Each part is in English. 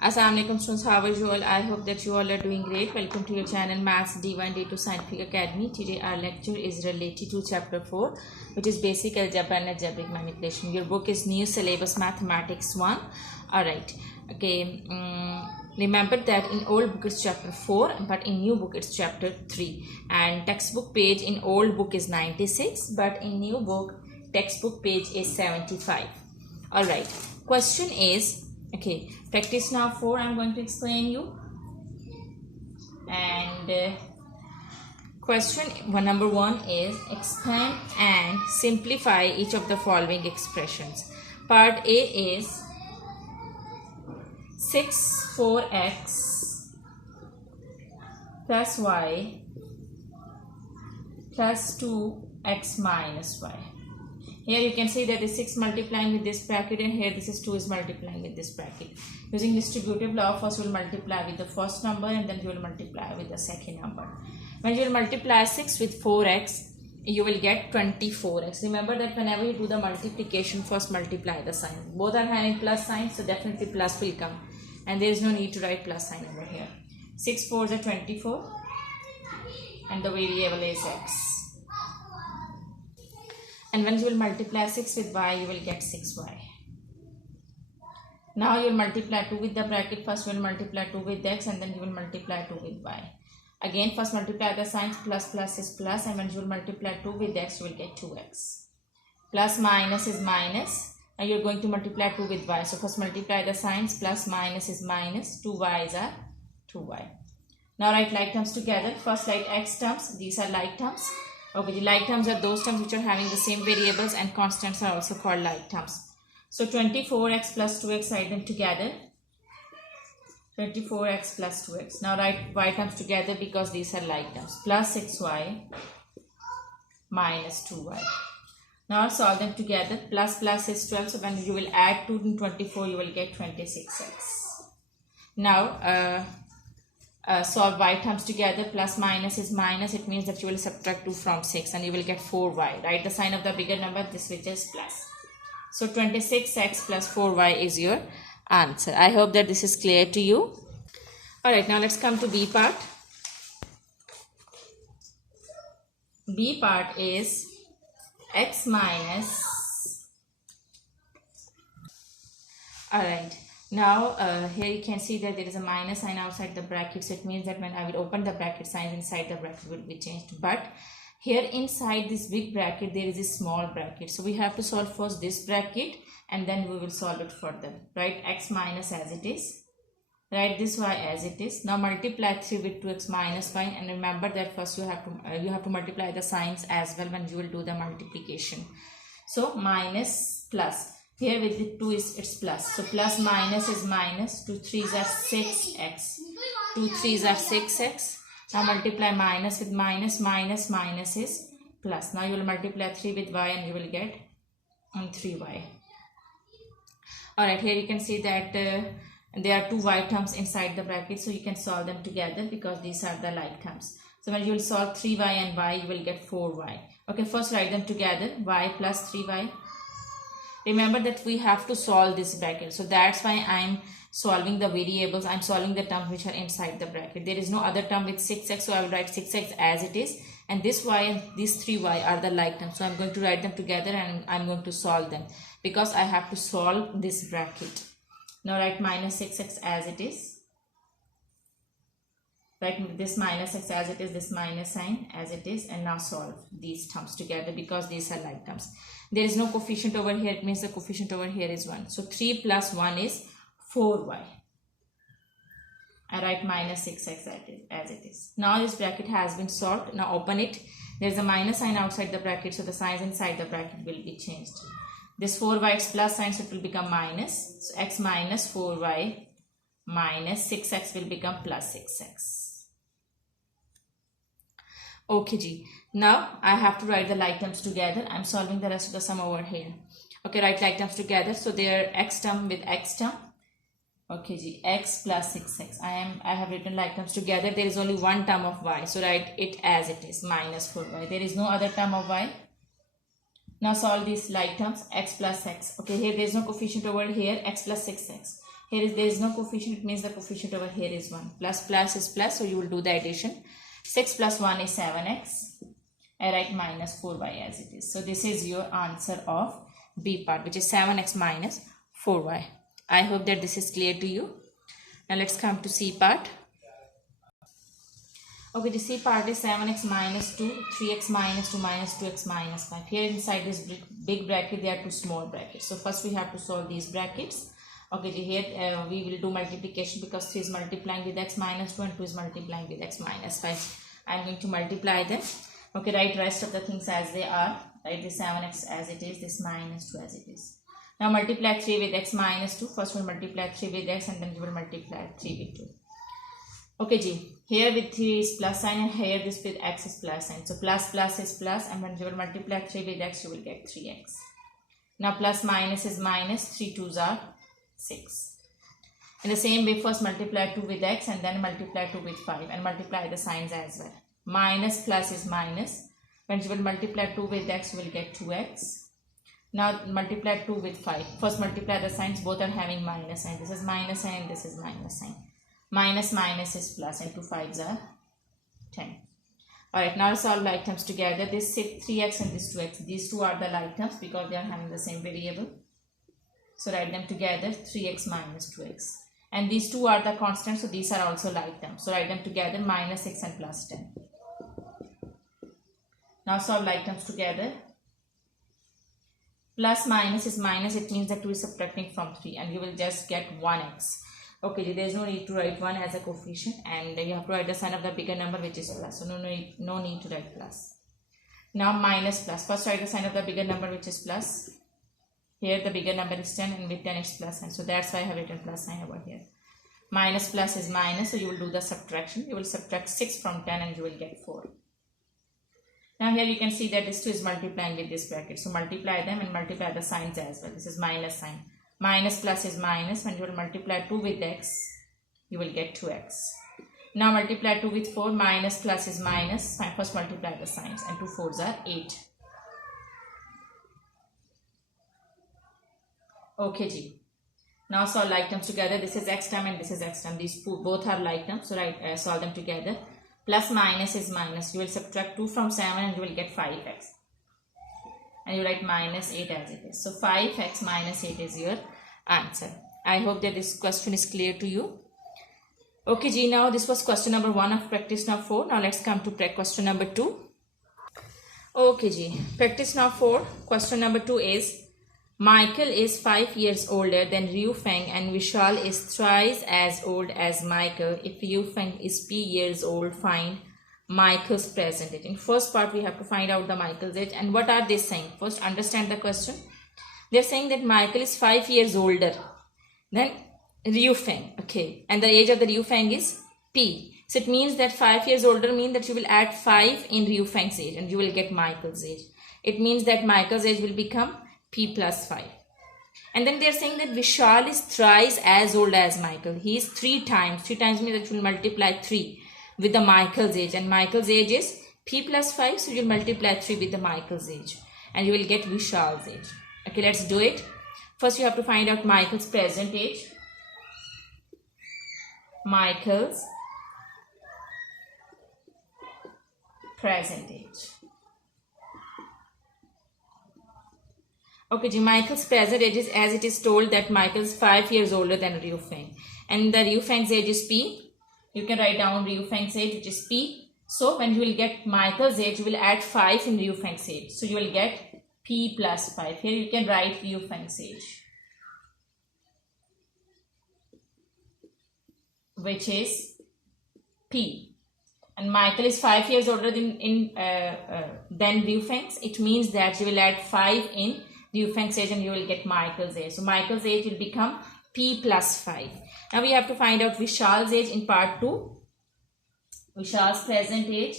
Assalamualaikum students, how are you all? I hope that you all are doing great. Welcome to your channel Maths D1 D2 Scientific Academy. Today our lecture is related to chapter 4, which is basic algebra and algebraic manipulation. Your book is New Syllabus Mathematics 1. Alright, okay. Remember that in old book it's chapter 4, but in new book it's chapter 3. And textbook page in old book is 96, but in new book textbook page is 75. Alright, question is, okay, practice now 4 I'm going to explain you. And question number 1 is expand and simplify each of the following expressions. Part A is 6 4x plus y plus 2x minus y. Here you can see that is 6 multiplying with this bracket, and here this is 2 is multiplying with this bracket. Using distributive law, first you will multiply with the first number and then you will multiply with the second number. When you will multiply 6 with 4x, you will get 24x. Remember that whenever you do the multiplication, first multiply the sign. Both are having plus signs, so definitely plus will come. And there is no need to write plus sign over here. 6 4s are 24 and the variable is x. And when you will multiply 6 with y, you will get 6y. Now you will multiply 2 with the bracket. First you will multiply 2 with x and then you will multiply 2 with y. Again, first multiply the signs. Plus is plus, and when you will multiply 2 with x, you will get 2x. Plus minus is minus. Now you are going to multiply 2 with y. So first multiply the signs. Plus minus is minus. 2y's are 2y. Now write like terms together. First write x terms. These are like terms. Okay, the like terms are those terms which are having the same variables, and constants are also called like terms. So 24x plus 2x, write them together. 24x plus 2x. Now write y terms together because these are like terms. Plus 6y minus 2y. Now solve them together. Plus is 12. So when you will add 2 and 24, you will get 26x. Now solve y terms together. Plus minus is minus. It means that you will subtract 2 from 6 and you will get 4y. Write the sign of the bigger number, this which is plus. So 26x plus 4y is your answer. I hope that this is clear to you. Alright, now let's come to B part. B part is x minus. Alright. Now here you can see that there is a minus sign outside the bracket, so it means that when I will open the bracket, signs inside the bracket will be changed. But here inside this big bracket there is a small bracket, so we have to solve first this bracket and then we will solve it further. Write x minus as it is, write this y as it is. Now multiply 3 with 2x minus y, and remember that first you have to multiply the signs as well when you will do the multiplication. So minus plus. Here with the 2 is it's plus. So plus minus is minus. 2 3s are 6x. 2 3s are 6x. Now multiply minus with minus. Minus is plus. Now you will multiply 3 with y and you will get 3y. Alright, here you can see that there are 2 y terms inside the bracket. So you can solve them together because these are the like terms. So when you will solve 3y and y, you will get 4y. Okay, first write them together. Y plus 3y. Remember that we have to solve this bracket, so that's why I'm solving the variables. I'm solving the terms which are inside the bracket. There is no other term with 6x, so I will write 6x as it is, and this y and these 3y are the like terms, so I'm going to write them together and I'm going to solve them because I have to solve this bracket. Now write minus 6x as it is. Write this minus x as it is, this minus sign as it is, and now solve these terms together because these are like terms. There is no coefficient over here, it means the coefficient over here is 1. So 3 plus 1 is 4y. I write minus 6x as it is. Now this bracket has been solved. Now open it. There is a minus sign outside the bracket, so the signs inside the bracket will be changed. This 4y is plus sign, so it will become minus. So x minus 4y minus 6x will become plus 6x. Okay ji. Now I have to write the like terms together. I'm solving the rest of the sum over here. Okay, write like terms together. So they are x term with x term. Okay ji, x plus 6x. I have written like terms together. There is only one term of y, so write it as it is, minus 4y. There is no other term of y. Now solve these like terms, x plus x. Okay, here there is no coefficient over here, x plus 6x. there is no coefficient, it means the coefficient over here is 1. Plus plus is plus, so you will do the addition. 6 plus 1 is 7x. I write minus 4y as it is. So this is your answer of B part, which is 7x minus 4y. I hope that this is clear to you. Now let's come to C part. Okay, the C part is 7x minus 2, 3x minus 2 minus 2x minus 5. Here inside this big bracket, there are two small brackets. So first we have to solve these brackets. Okay, here we will do multiplication because 3 is multiplying with x minus 2 and 2 is multiplying with x minus 5. I am going to multiply them. Okay, write rest of the things as they are. Write this 7x as it is, this minus 2 as it is. Now multiply 3 with x minus 2. First we will multiply 3 with x and then we will multiply 3 with 2. Okay, G. Here with 3 is plus sign and here this with x is plus sign. So plus plus is plus, and when you will multiply 3 with x, you will get 3x. Now plus minus is minus, 3 2s are 6. In the same way, first multiply 2 with x and then multiply 2 with 5 and multiply the signs as well. Minus plus is minus. When you will multiply 2 with x, you will get 2x. Now multiply 2 with 5. First multiply the signs, both are having minus sign. This is minus sign and this is minus sign. Minus minus is plus and 2 5s are 10. Alright, now solve like terms together. This 3x and this 2x. These two are the like terms because they are having the same variable. So write them together, 3x minus 2x. And these two are the constants, so these are also like terms. So write them together, minus 6 and plus 10. Now solve like terms together. Plus minus is minus, it means that 2 is subtracting from 3 and you will just get 1x. Okay, there is no need to write 1 as a coefficient and you have to write the sign of the bigger number which is plus. So no need to write plus. Now minus plus. First write the sign of the bigger number which is plus. Here the bigger number is 10 and with 10 it's plus sign. So that's why I have written plus sign over here. Minus plus is minus, so you will do the subtraction. You will subtract 6 from 10 and you will get 4. Now here you can see that this 2 is multiplying with this bracket. So multiply them and multiply the signs as well. This is minus sign. Minus plus is minus. When you will multiply 2 with x, you will get 2x. Now multiply 2 with 4. Minus plus is minus. First multiply the signs and 2 4s are 8. Okay, G. Now solve like terms together. This is x term and this is x term. These both are like terms. So solve them together. Plus minus is minus. You will subtract 2 from 7 and you will get 5x. And you write minus 8 as it is. So 5x minus 8 is your answer. I hope that this question is clear to you. Okay, G. Now this was question number 1 of practice now 4. Now let's come to question number 2. Okay, G. Practice now 4. Question number 2 is Michael is 5 years older than Liu Feng and Vishal is thrice as old as Michael. If Liu Feng is P years old, find Michael's present age. In first part, we have to find out the Michael's age. And what are they saying? First, understand the question. They're saying that Michael is 5 years older than Liu Feng. Okay. And the age of the Liu Feng is P. So it means that 5 years older means that you will add 5 in Liu Feng's age and you will get Michael's age. It means that Michael's age will become P plus 5. And then they are saying that Vishal is thrice as old as Michael. He is 3 times. 3 times means that you will multiply 3 with the Michael's age. And Michael's age is P plus 5. So you will multiply 3 with the Michael's age. And you will get Vishal's age. Okay, let's do it. First you have to find out Michael's present age. Michael's present age. Okay, Michael's present age is as it is told that Michael is 5 years older than Liu Feng. And the Liu Feng's age is P. You can write down Liu Feng's age which is P. So when you will get Michael's age, you will add 5 in Liu Feng's age. So you will get P plus 5. Here you can write Liu Feng's age, which is P. And Michael is 5 years older than Liu Feng's. It means that you will add 5 in Liu Feng's age and you will get Michael's age. So Michael's age will become P plus 5. Now we have to find out Vishal's age in part 2. Vishal's present age.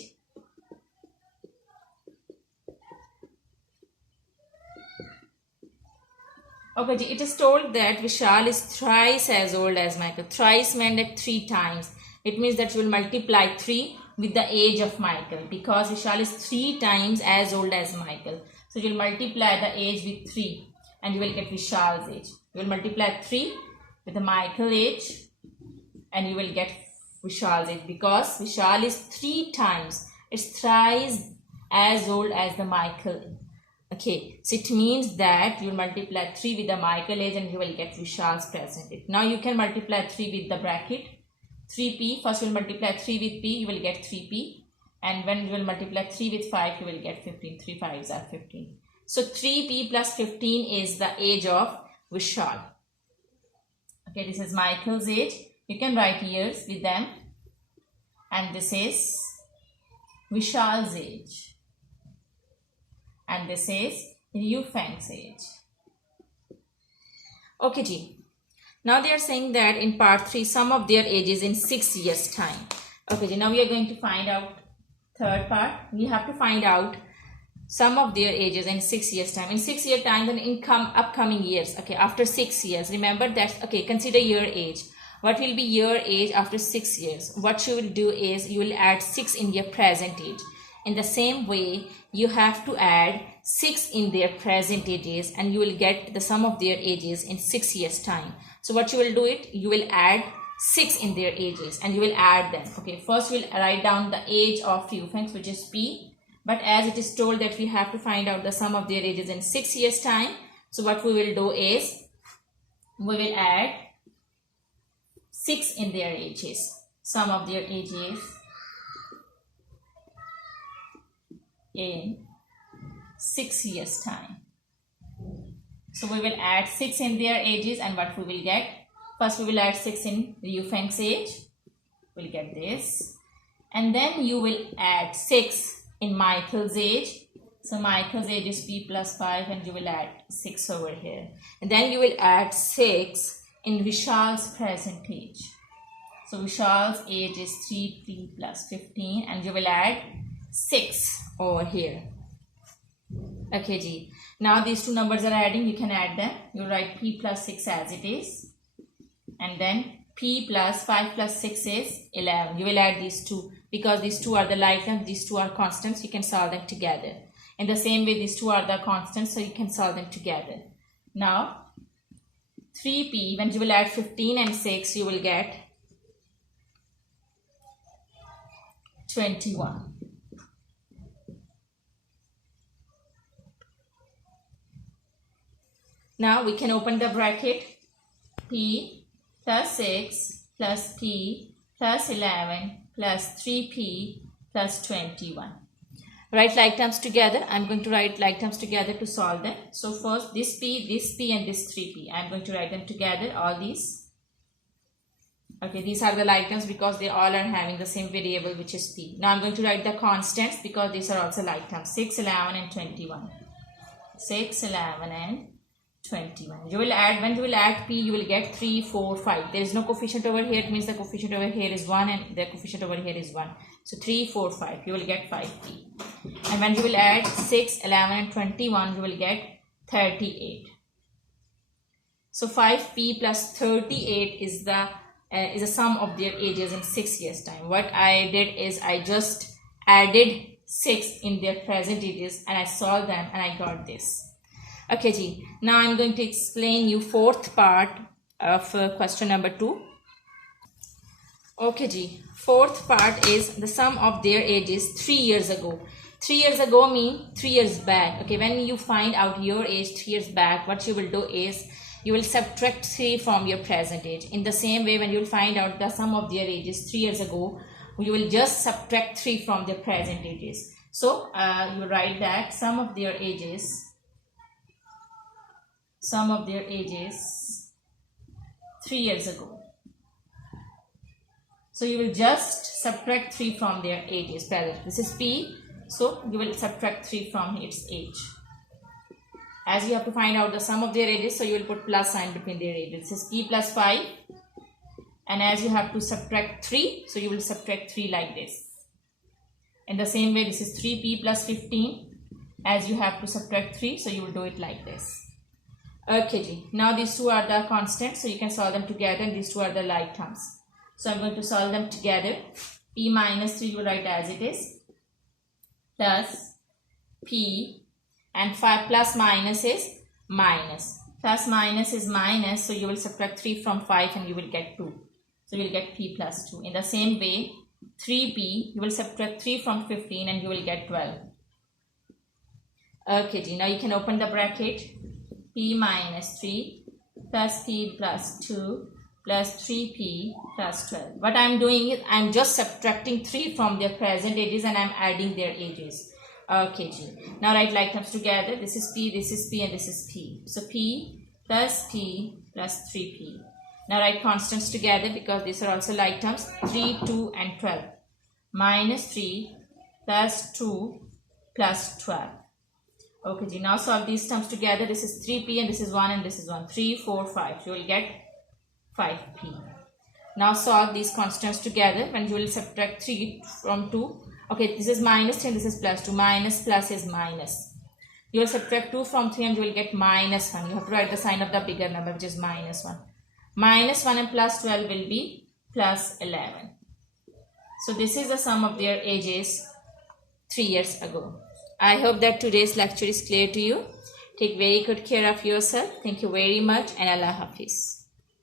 Okay, it is told that Vishal is thrice as old as Michael. Thrice meant that 3 times. It means that you will multiply 3 with the age of Michael because Vishal is 3 times as old as Michael. So you will multiply the age with 3 and you will get Vishal's age. You will multiply 3 with the Michael age, and you will get Vishal's age, because Vishal is 3 times, it's thrice as old as the Michael. Okay, so it means that you will multiply 3 with the Michael age and you will get Vishal's present age. Now you can multiply 3 with the bracket 3p. First you will multiply 3 with p, you will get 3p, and when you will multiply 3 with 5, you will get 15. 3 5s are 15. So 3p plus 15 is the age of Vishal. Okay, this is Michael's age. You can write years with them, and this is Vishal's age, and this is Liu Feng's age. Okay ji. Now they are saying that in part 3, sum of their ages in 6 years time. Okay ji. Now we are going to find out third part. We have to find out sum of their ages in 6 years time. In 6 year time, then in upcoming years. Okay, after 6 years. Remember that. Okay, consider your age. What will be your age after 6 years? What you will do is you will add 6 in your present age. In the same way, you have to add 6 in their present ages, and you will get the sum of their ages in 6 years time. So what you will do it, you will add 6 in their ages and you will add them. Okay, first we'll write down the age of Liu Feng's, which is p. But as it is told that we have to find out the sum of their ages in 6 years time, so what we will do is we will add 6 in their ages, sum of their ages in 6 years time. So we will add 6 in their ages, and what we will get, first we will add 6 in Liu Feng's age, we'll get this, and then you will add 6 in Michael's age. So Michael's age is p plus 5, and you will add 6 over here, and then you will add 6 in Vishal's present age. So Vishal's age is 3p plus 15, and you will add 6 over here. Okay ji. Now these two numbers are adding, you can add them. You write p plus 6 as it is, and then p plus 5 plus 6 is 11. You will add these two, because these two are the like terms, these two are constants, you can solve them together. In the same way, these two are the constants, so you can solve them together. Now 3p, when you will add 15 and 6, you will get 21. Now we can open the bracket. P plus 6 plus p plus 11 plus 3p plus 21. Write like terms together. I am going to write like terms together to solve them. So first this p and this 3p. I am going to write them together, all these. Okay, these are the like terms because they all are having the same variable, which is p. Now I am going to write the constants because these are also like terms. 6, 11 and 21. 6, 11 and 21. You will add, when you will add p, you will get 3, 4, 5. There is no coefficient over here. It means the coefficient over here is 1 and the coefficient over here is 1. So 3, 4, 5. You will get 5p. And when you will add 6, 11 and 21, you will get 38. So 5p plus 38 is the sum of their ages in 6 years time. What I did is I just added 6 in their present ages and I solved them and I got this. Okay ji, now I am going to explain you fourth part of question number 2. Okay ji, fourth part is the sum of their ages 3 years ago. 3 years ago mean 3 years back. Okay, when you find out your age 3 years back, what you will do is you will subtract 3 from your present age. In the same way, when you will find out the sum of their ages 3 years ago, you will just subtract 3 from their present ages. So you write that sum of their ages 3 years ago. So you will just subtract 3 from their ages present. This is p, so you will subtract 3 from its age. As you have to find out the sum of their ages, so you will put plus sign between their ages. This is p plus 5, and as you have to subtract 3, so you will subtract 3 like this. In the same way, this is 3p plus 15. As you have to subtract 3, so you will do it like this. Okay ji. Now these two are the constants, so you can solve them together, and these two are the like terms. So I am going to solve them together. P minus 3 you will write as it is, plus p, and 5 plus minus is minus. Plus minus is minus, so you will subtract 3 from 5 and you will get 2. So you will get p plus 2. In the same way, 3p, you will subtract 3 from 15 and you will get 12. Okay, now you can open the bracket. P minus 3 plus p plus 2 plus 3p plus 12. What I am doing is I am just subtracting 3 from their present ages and I am adding their ages. Okay, now write like terms together. This is p, and this is p. So p plus 3p. Now write constants together because these are also like terms. 3, 2 and 12. Minus 3 plus 2 plus 12. Okay, now solve these terms together. This is 3p and this is 1 and this is 1. 3, 4, 5. You will get 5p. Now solve these constants together when you will subtract 3 from 2. Okay, this is minus 3 and this is plus 2. Minus plus is minus. You will subtract 2 from 3 and you will get minus 1. You have to write the sign of the bigger number, which is minus 1. Minus 1 and plus 12 will be plus 11. So this is the sum of their ages 3 years ago. I hope that today's lecture is clear to you. Take very good care of yourself. Thank you very much and Allah Hafiz.